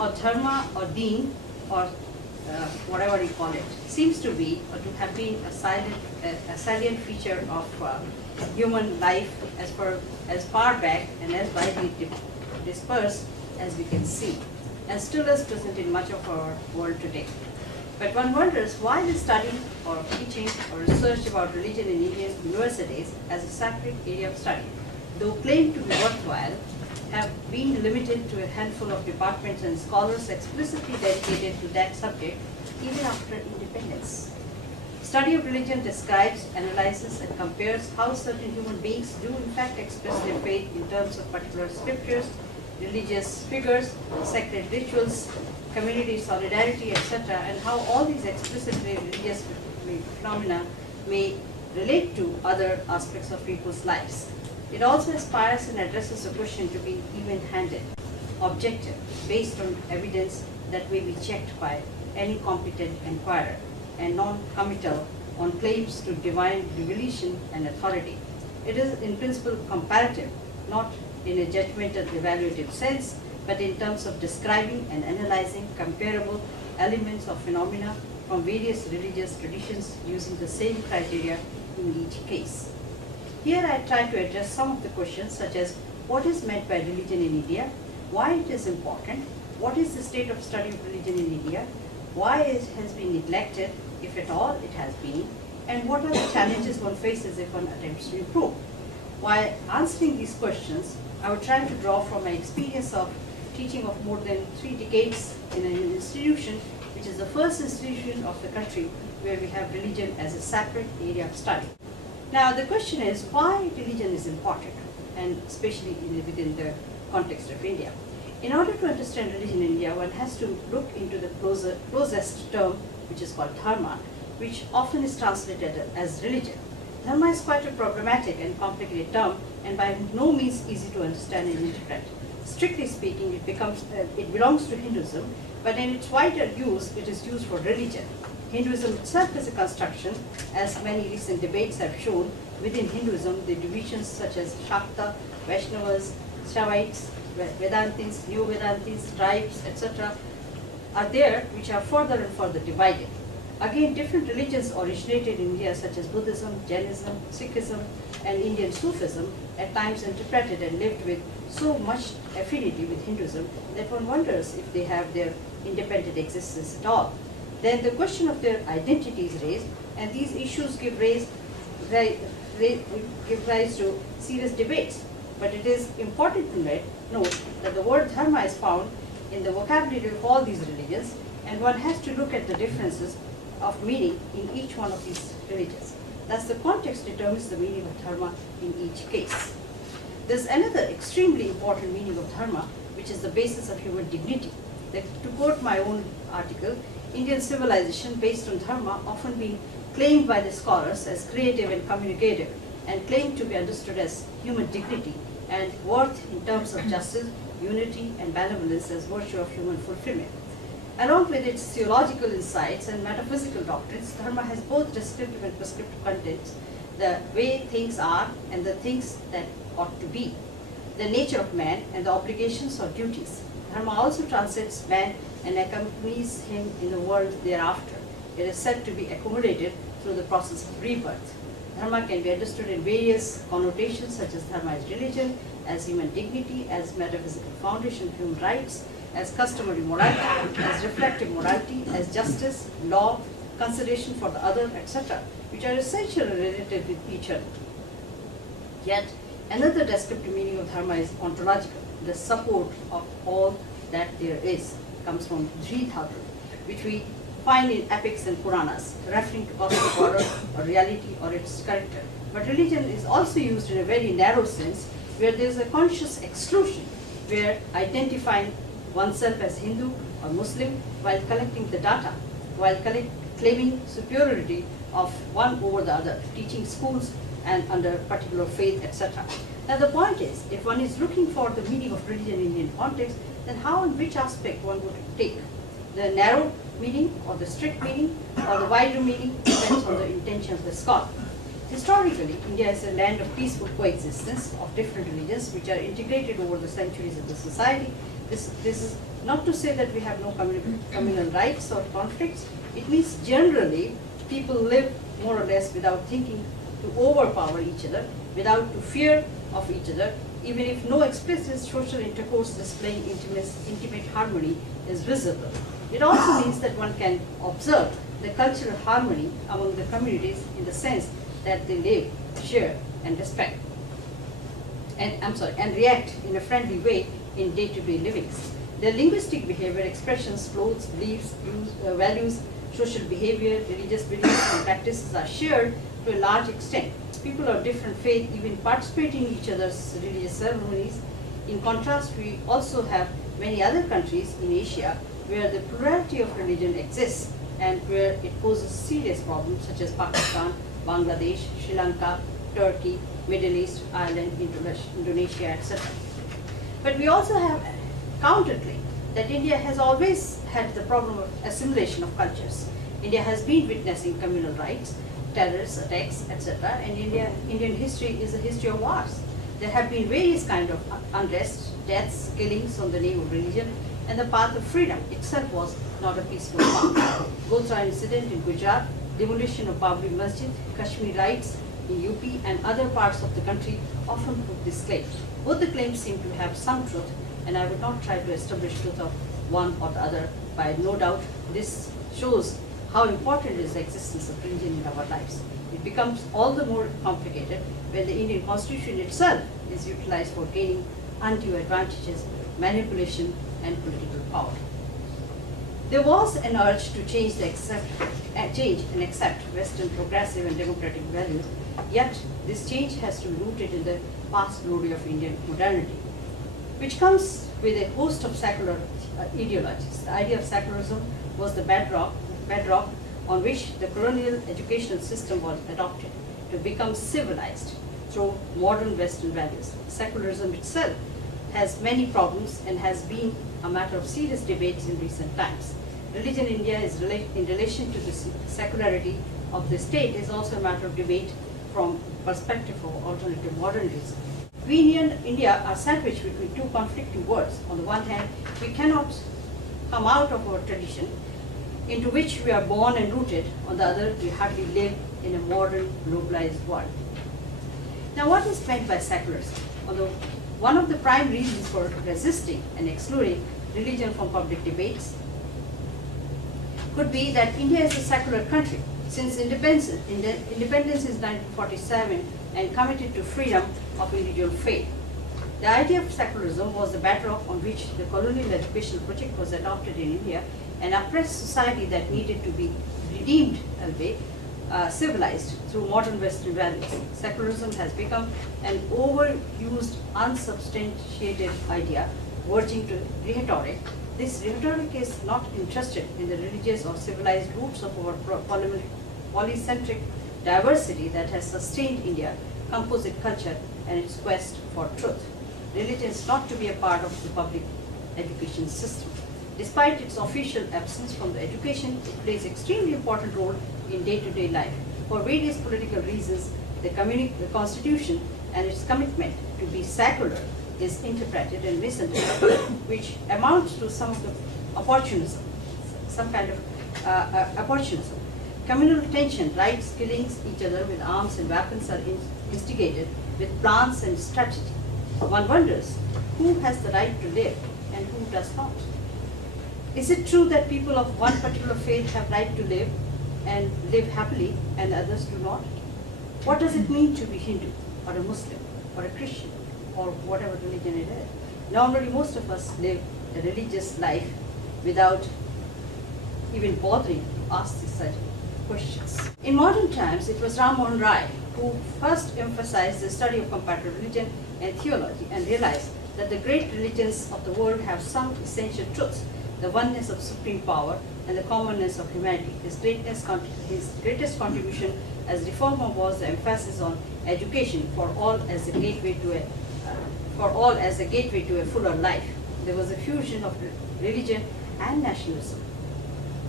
or dharma or deen or whatever you call it seems to be or to have been a salient feature of human life as far back and as widely dispersed as we can see, and still is present in much of our world today. But one wonders why the study or teaching or research about religion in Indian universities as a sacred area of study, though claimed to be worthwhile, have been limited to a handful of departments and scholars explicitly dedicated to that subject even after independence. Study of religion describes, analyzes, and compares how certain human beings do in fact express their faith in terms of particular scriptures, religious figures, sacred rituals, community solidarity, etc., and how all these explicitly religious phenomena may relate to other aspects of people's lives. It also aspires and addresses a question to be even-handed, objective, based on evidence that may be checked by any competent inquirer, and non-committal on claims to divine revelation and authority. It is in principle comparative, not in a judgmental evaluative sense, but in terms of describing and analyzing comparable elements of phenomena from various religious traditions using the same criteria in each case. Here I try to address some of the questions such as what is meant by religion in India, why it is important, what is the state of study of religion in India, why it has been neglected, if at all it has been, and what are the challenges one faces if one attempts to improve. While answering these questions, I would try to draw from my experience of teaching of more than 3 decades in an institution which is the first institution of the country where we have religion as a sacred area of study. Now the question is why religion is important, and especially within the context of India. In order to understand religion in India, one has to look into the closest term, which is called dharma, which often is translated as religion. Dharma is quite a problematic and complicated term, and by no means easy to understand and interpret. Strictly speaking, it belongs to Hinduism, but in its wider use, it is used for religion. Hinduism itself is a construction, as many recent debates have shown. Within Hinduism, the divisions such as Shakta, Vaishnavas, Shaivites, Vedantis, New Vedantis, tribes, etc. are there, which are further and further divided. Again, different religions originated in India, such as Buddhism, Jainism, Sikhism, and Indian Sufism, at times interpreted and lived with so much affinity with Hinduism that one wonders if they have their independent existence at all. Then the question of their identity is raised, and these issues give rise to serious debates. But it is important to note that the word dharma is found in the vocabulary of all these religions, and one has to look at the differences of meaning in each one of these religions. Thus, the context determines the meaning of dharma in each case. There's another extremely important meaning of dharma, which is the basis of human dignity. To quote my own article, Indian civilization based on dharma often been claimed by the scholars as creative and communicative, and claimed to be understood as human dignity and worth in terms of justice, unity, and benevolence as virtue of human fulfillment. Along with its theological insights and metaphysical doctrines, dharma has both descriptive and prescriptive contents, the way things are and the things that ought to be, the nature of man and the obligations or duties. Dharma also transcends man and accompanies him in the world thereafter. It is said to be accumulated through the process of rebirth. Dharma can be understood in various connotations, such as dharma as religion, as human dignity, as metaphysical foundation of human rights, as customary morality, as reflective morality, as justice, law, consideration for the other, etc., which are essentially related with each other. Yet, another descriptive meaning of dharma is ontological. The support of all that there is comes from Dhri Dhatu, which we find in epics and Puranas, referring to cosmic order or reality or its character. But religion is also used in a very narrow sense, where there is a conscious exclusion, where identifying oneself as Hindu or Muslim while collecting the data, while claiming superiority of one over the other, teaching schools and under particular faith, etc. Now the point is, if one is looking for the meaning of religion in Indian context, then how and which aspect one would take? The narrow meaning or the strict meaning or the wider meaning depends on the intention of the scholar. Historically, India is a land of peaceful coexistence of different religions which are integrated over the centuries of the society. This is not to say that we have no communal rights or conflicts. It means generally people live more or less without thinking to overpower each other, without to fear of each other, even if no explicit social intercourse displaying intimate harmony is visible. It also means that one can observe the cultural harmony among the communities in the sense that they live, share, and respect, and react in a friendly way in day-to-day livings. Their linguistic behavior, expressions, clothes, beliefs, values, social behavior, religious beliefs, and practices are shared to a large extent. People of different faith even participate in each other's religious ceremonies. In contrast, we also have many other countries in Asia where the plurality of religion exists and where it poses serious problems such as Pakistan, Bangladesh, Sri Lanka, Turkey, Middle East, Ireland, Indonesia, etc. But we also have counterclaim that India has always had the problem of assimilation of cultures. India has been witnessing communal rights, terrorist attacks, etc. And Indian history is a history of wars. There have been various kinds of unrest, deaths, killings on the name of religion, and the path of freedom itself was not a peaceful path. Gotra incident in Gujarat, demolition of Babri Masjid, Kashmir rights in UP and other parts of the country often put this claim. Both the claims seem to have some truth, and I would not try to establish truth of one or the other, but no doubt this shows how important is the existence of religion in our lives. It becomes all the more complicated when the Indian Constitution itself is utilized for gaining undue advantages, manipulation, and political power. There was an urge to change and accept Western progressive and democratic values, yet this change has to be rooted in the past glory of Indian modernity, which comes with a host of secular ideologies. The idea of secularism was the bedrock on which the colonial educational system was adopted to become civilized through modern Western values. Secularism itself has many problems and has been a matter of serious debates in recent times. Religion in India is in relation to the secularity of the state is also a matter of debate from perspective of alternative modernism. We in India are sandwiched between two conflicting worlds. On the one hand, we cannot come out of our tradition into which we are born and rooted. On the other, we hardly live in a modern, globalized world. Now, what is meant by secularism? Although one of the prime reasons for resisting and excluding religion from public debates could be that India is a secular country. Since independence in 1947 and committed to freedom of individual faith. The idea of secularism was the bedrock on which the colonial educational project was adopted in India, an oppressed society that needed to be redeemed, albeit civilized through modern Western values. Secularism has become an overused, unsubstantiated idea, verging to rhetoric. This rhetoric is not interested in the religious or civilized roots of our polycentric diversity that has sustained India, composite culture, and its quest for truth. Religion is not to be a part of the public education system. Despite its official absence from the education, it plays an extremely important role in day-to-day life. For various political reasons, the Constitution and its commitment to be secular is interpreted and misinterpreted, which amounts to some of the opportunism, some kind of opportunism. Communal tension, rights, killings each other with arms and weapons are instigated with plans and strategy. One wonders who has the right to live and who does not. Is it true that people of one particular faith have right to live and live happily and others do not? What does it mean to be Hindu or a Muslim or a Christian or whatever religion it is? Normally most of us live a religious life without even bothering to ask such questions. In modern times, it was Ram Mohan Rai who first emphasized the study of comparative religion and theology and realized that the great religions of the world have some essential truths, the oneness of supreme power and the commonness of humanity. His greatest contribution as reformer was the emphasis on education for all as a gateway to a fuller life. There was a fusion of religion and nationalism,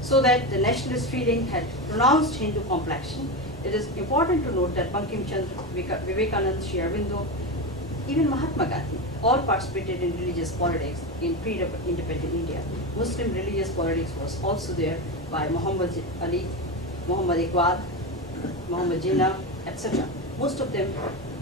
so that the nationalist feeling had pronounced Hindu complexion. It is important to note that Bankim Chandra, Vivekananda, Sri Aurobindo, even Mahatma Gandhi all participated in religious politics in pre-independent India. Muslim religious politics was also there by Muhammad Ali, Muhammad Iqbal, Muhammad Jinnah, etc. Most of them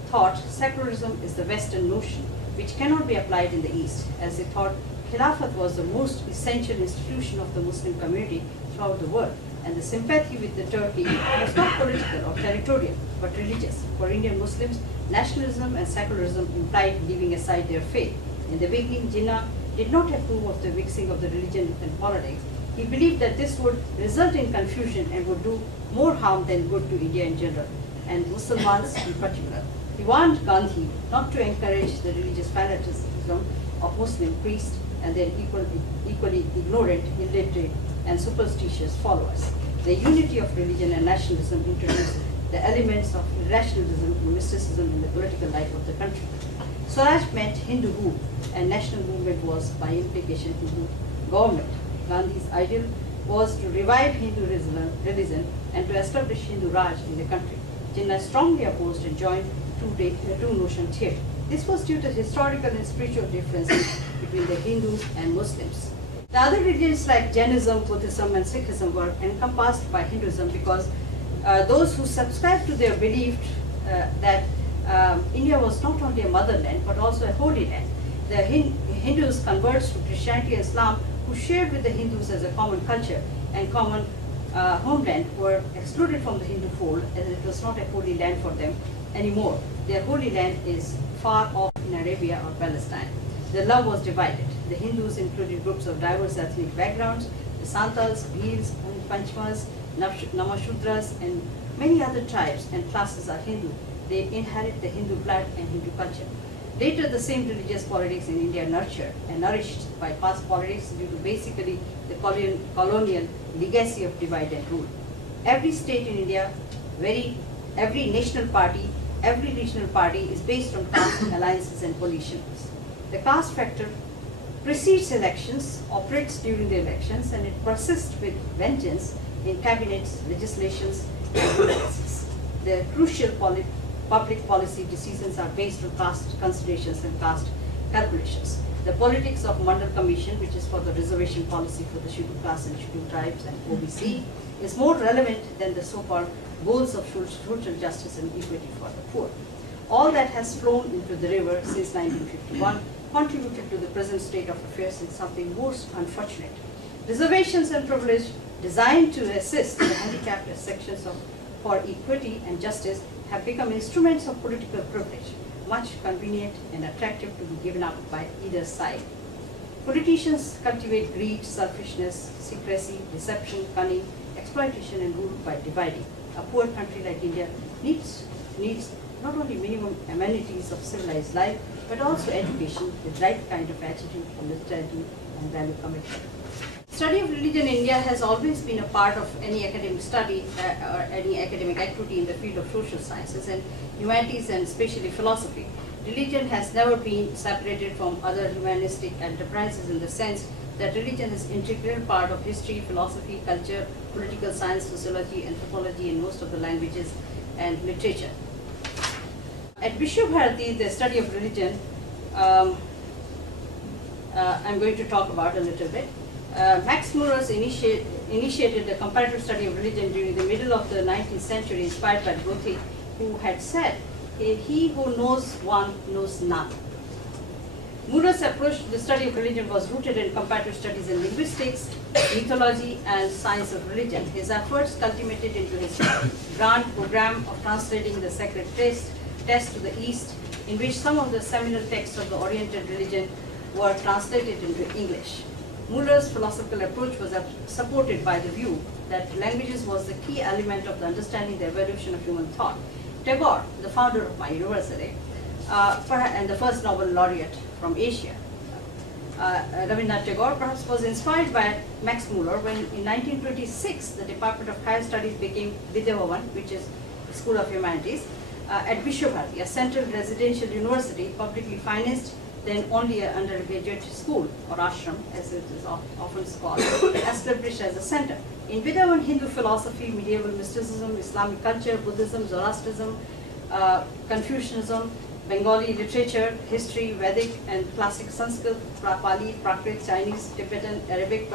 thought secularism is the Western notion which cannot be applied in the East, as they thought Khilafat was the most essential institution of the Muslim community throughout the world, and the sympathy with the Turkey was not political or territorial, but religious. For Indian Muslims, nationalism and secularism implied leaving aside their faith. In the beginning, Jinnah did not approve of the mixing of the religion and politics. He believed that this would result in confusion and would do more harm than good to India in general, and Muslims in particular. He warned Gandhi not to encourage the religious fanaticism of Muslim priests and their equally ignorant, illiterate, and superstitious followers. The unity of religion and nationalism introduced the elements of irrationalism and mysticism in the political life of the country. Swaraj meant Hindu rule, and national movement was, by implication, Hindu government. Gandhi's ideal was to revive Hindu religion and to establish Hindu Raj in the country. Jinnah strongly opposed and joined two-notion theory. This was due to historical and spiritual differences between the Hindus and Muslims. The other religions like Jainism, Buddhism, and Sikhism were encompassed by Hinduism because those who subscribed to their belief that India was not only a motherland but also a holy land. The Hindus converts to Christianity and Islam who shared with the Hindus as a common culture and common homeland were excluded from the Hindu fold as it was not a holy land for them anymore. Their holy land is far off in Arabia or Palestine. The love was divided. The Hindus included groups of diverse ethnic backgrounds, the Santals, Bhils, Panchmas, Namashudras, and many other tribes and classes are Hindu. They inherit the Hindu blood and Hindu culture. Later, the same religious politics in India nurtured and nourished by past politics due to basically the colonial legacy of divide and rule. Every state in India, every national party, every regional party is based on caste alliances and coalitions. The caste factor precedes elections, operates during the elections, and it persists with vengeance in cabinets, legislations, and ordinances. The crucial public policy decisions are based on caste considerations and caste calculations. The politics of Mandal Commission, which is for the reservation policy for the scheduled castes and scheduled tribes and OBC, is more relevant than the so-called goals of social justice and equity for the poor. All that has flown into the river since 1951 contributed to the present state of affairs in something most unfortunate. Reservations and privilege designed to assist the handicapped sections for equity and justice have become instruments of political privilege, much convenient and attractive to be given up by either side. Politicians cultivate greed, selfishness, secrecy, deception, cunning, exploitation, and rule by dividing. A poor country like India needs not only minimum amenities of civilized life, but also education with right kind of attitude, understanding, and value commitment. Study of religion in India has always been a part of any academic study or any academic activity in the field of social sciences and humanities, and especially philosophy. Religion has never been separated from other humanistic enterprises in the sense that religion is an integral part of history, philosophy, culture, political science, sociology, anthropology, and most of the languages and literature. At Vishwabharati, the study of religion, I'm going to talk about a little bit. Max Murrow's initiated the comparative study of religion during the middle of the 19th century, inspired by Goethe, who had said, "He who knows one knows none." Murrow's approach to the study of religion was rooted in comparative studies in linguistics, mythology, and science of religion. His efforts culminated into his grand program of translating the sacred text to the East, in which some of the seminal texts of the Oriental religion were translated into English. Muller's philosophical approach was supported by the view that languages was the key element of the understanding the evolution of human thought. Tagore, the founder of my university, and the first Nobel laureate from Asia, Rabindranath Tagore, perhaps was inspired by Max Muller when in 1926 the Department of Higher Studies became Vidya Bhavan, which is School of Humanities, at Vishwabharati, a central residential university publicly financed, then only an undergraduate school, or ashram as it is often called, established as a center. In Vidya Bhavan, Hindu philosophy, medieval mysticism, Islamic culture, Buddhism, Zoroastrianism, Confucianism, Bengali literature, history, Vedic and classic Sanskrit, Pali, Prakrit, Chinese, Tibetan, Arabic.